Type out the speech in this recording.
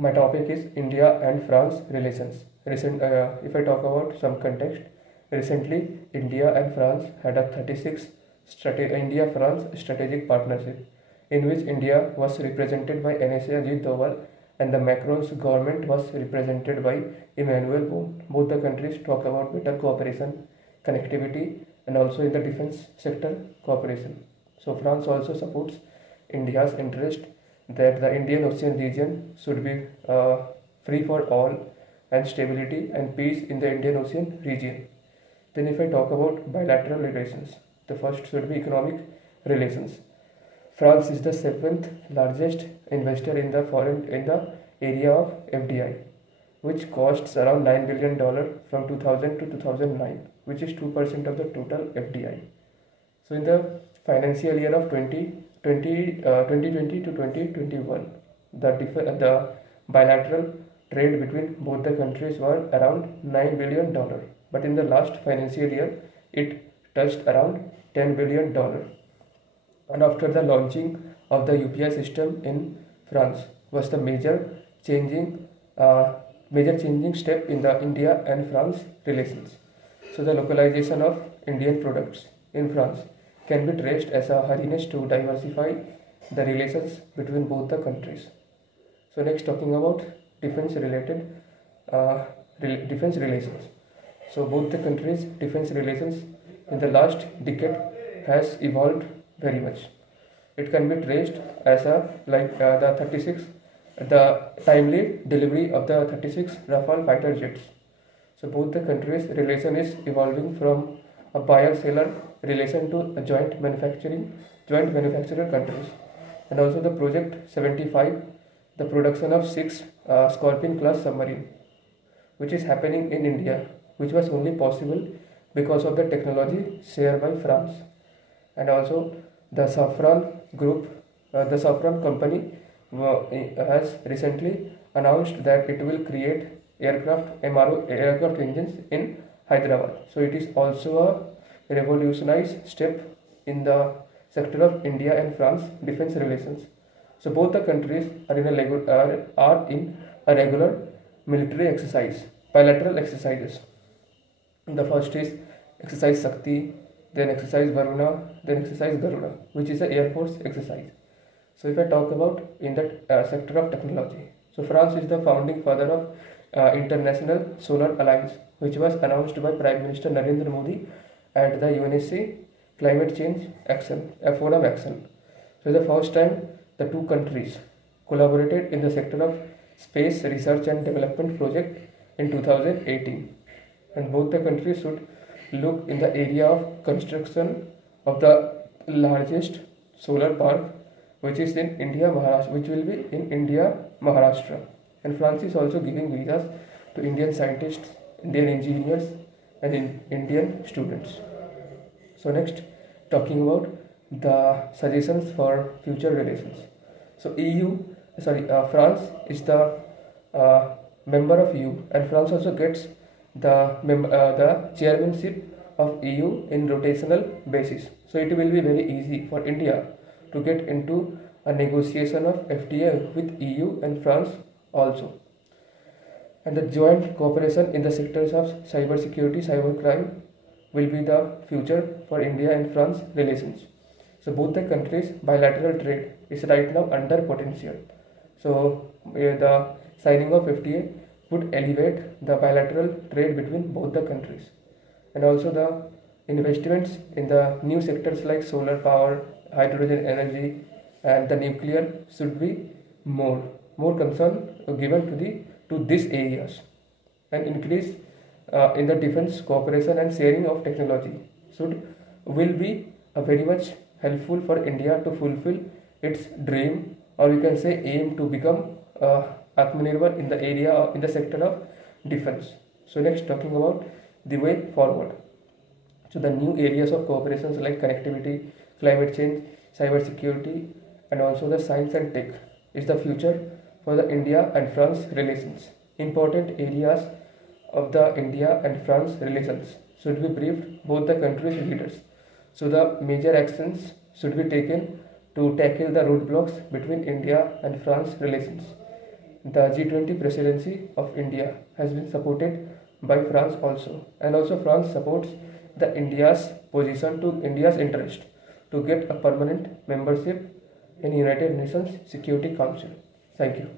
My topic is India and France relations. If I talk about some context, recently India and France had a 36 India-France strategic partnership, in which India was represented by NSA Ajit Doval and the Macron's government was represented by Emmanuel Bon. Both the countries talk about better cooperation, connectivity, and also in the defense sector cooperation. So France also supports India's interest that the Indian Ocean region should be free for all and stability and peace in the Indian Ocean region. Then if I talk about bilateral relations, the first should be economic relations. France is the seventh largest investor in the area of FDI, which costs around $9 billion from 2000 to 2009, which is 2% of the total FDI. So in the financial year of 2020 to 2021, the bilateral trade between both the countries were around $9 billion. But in the last financial year, it touched around $10 billion. And after the launching of the UPI system in France was the major changing step in the India and France relations. So the localization of Indian products in France can be traced as a hurriedness to diversify the relations between both the countries. So next talking about defense relations. So both the countries' defense relations in the last decade has evolved very much. It can be traced as the timely delivery of the 36 Rafale fighter jets. So both the countries' relation is evolving from a buyer-seller relation to a joint manufacturer countries. And also the Project 75, the production of 6 Scorpion class submarine, which is happening in India, which was only possible because of the technology shared by France. And also the Safran group, the Safran company has recently announced that it will create MRO aircraft engines in Hyderabad. So it is also a revolutionized step in the sector of India and France defense relations. So both the countries are in a regular military exercise, bilateral exercises. The first is exercise Shakti, then exercise Varuna, then exercise Garuda, which is an Air Force exercise. So if I talk about in that sector of technology, so France is the founding father of International Solar Alliance, which was announced by Prime Minister Narendra Modi at the UNSC Climate Change Forum Action. So the first time the two countries collaborated in the sector of space research and development project in 2018, and both the countries should look in the area of construction of the largest solar park, which is in India, Maharashtra, which will be in India, Maharashtra. And France is also giving visas to Indian scientists, Indian engineers, and Indian students. So next, talking about the suggestions for future relations. So France is the member of EU, and France also gets the chairmanship of EU in rotational basis. So it will be very easy for India to get into a negotiation of FTA with EU and France also. And the joint cooperation in the sectors of cybersecurity, cybercrime will be the future for India and France relations. So both the countries' bilateral trade is right now under potential. So the signing of FTA would elevate the bilateral trade between both the countries. And also the investments in the new sectors like solar power, hydrogen energy, and the nuclear should be more concern given to these areas, and increase in the defense cooperation and sharing of technology will be very much helpful for India to fulfill its dream, or we can say aim, to become Atmanirbhar in the sector of defense. So next, talking about the way forward. So the new areas of cooperations like connectivity, climate change, cyber security, and also the science and tech is the future for the India and France relations. Important areas of the India and France relations should be briefed both the countries' leaders. So the major actions should be taken to tackle the roadblocks between India and France relations. the G20 presidency of India has been supported by France also, and also France supports the India's interest to get a permanent membership in United Nations Security Council. Thank you.